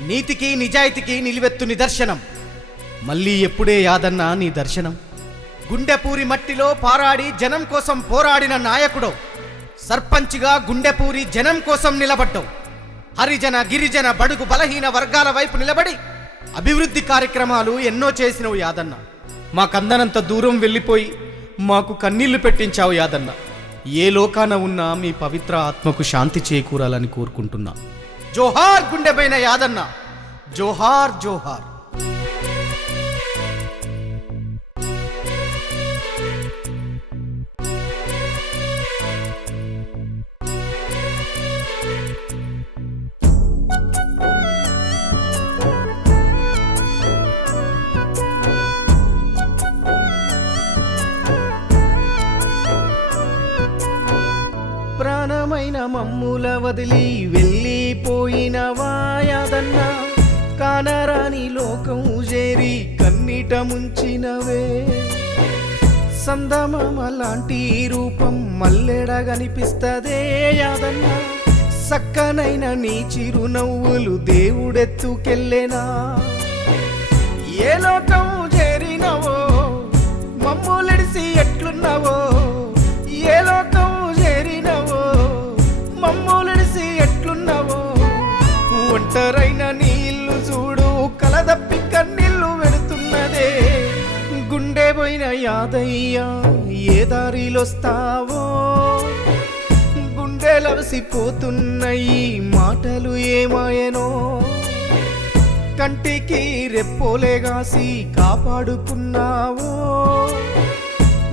నీతికి నిజాయితీకి నిలువెత్తు నిదర్శనం. మళ్ళీ ఎప్పుడే యాదన్న నీ దర్శనం? గుండెపూరి మట్టిలో పారాడి జనం కోసం పోరాడిన నాయకుడో సర్పంచ్గా గుండెపూరి జనం కోసం నిలబడ్డావు. హరిజన గిరిజన బడుగు బలహీన వర్గాల వైపు నిలబడి అభివృద్ధి కార్యక్రమాలు ఎన్నో చేసినవు యాదన్న. మాకందనంత దూరం వెళ్ళిపోయి మాకు కన్నీళ్ళు పెట్టించావు యాదన్న. ఏ లోకాన ఉన్నా మీ పవిత్ర ఆత్మకు శాంతి చేకూరాలని కోరుకుంటున్నా. జోహార్ గుండెపైన యాదన్న. జోహార్ జోహార్. ప్రాణమైన మమ్ముల వదిలి వెళ్ళిపోయిన వాయాదన్న కానరాని లోకం చేరి కన్నీట ముంచినవే సందమామ లాంటి రూపం మల్లెడ కనిపిస్తదే యాదన్న. సక్కనైన నీ చిరునవ్వులు దేవుడెత్తుకెళ్ళేనా. ఏ లోకం పోయిన ఏ దారిలోస్తావో? గుండెలవసిపోతున్నాయి మాటలు ఏమాయనో? కంటికి రెప్పోలేగాసి కాపాడుకున్నావో?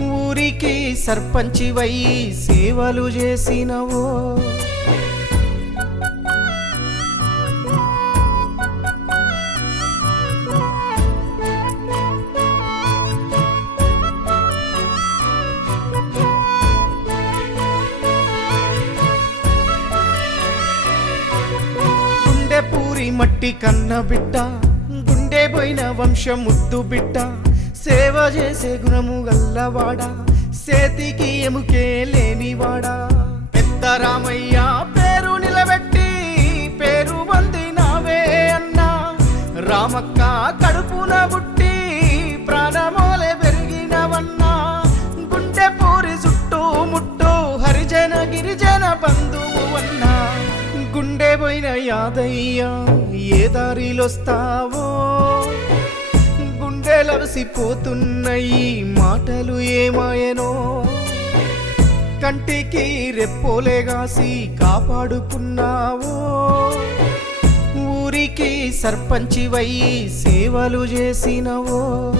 ఊరికి సర్పంచివై సేవలు చేసినవో? మట్టి కన్న బిడ్డ గుండె పోయిన వంశం ముద్దు బిడ్డ. సేవ చేసే గుణము గల్లవాడా సేతికి ఎముకే లేనివాడా. పెద్ద రామయ్య పోయిన యాదయ్యా ఏ దారిలొస్తావో? గుండెలవసిపోతున్నాయి మాటలు ఏమాయనో? కంటికి రెప్పోలేగాసి కాపాడుకున్నావో? ఊరికి సర్పంచివయ్యి సేవలు చేసినవో?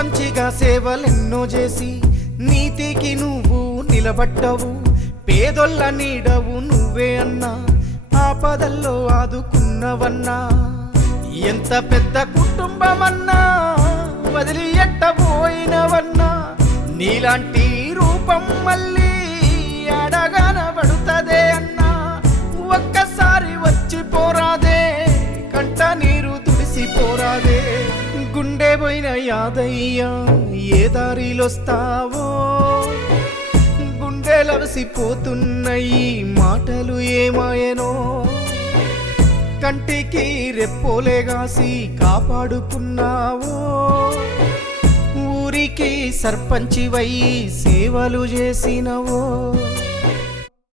సర్పంచిగా సేవలెన్నో చేసి నీతికి నువ్వు నిలబడ్డవు పేదొల్ల నీడవు నువ్వే అన్నా ఆపదల్లో ఆదుకున్నవన్నా. ఎంత పెద్ద కుటుంబమన్నా వదిలి ఎట్టబోయినవన్నా నీలాంటి రూపం మళ్ళీ గుండె పోయిన యాదయ్యా ఏ దారిలొస్తావో? గుండెలవసిపోతున్నాయి మాటలు ఏమాయనో? కంటికి రెప్పోలేగాసి కాపాడుకున్నావో? ఊరికి సర్పంచివై సేవలు చేసినవో?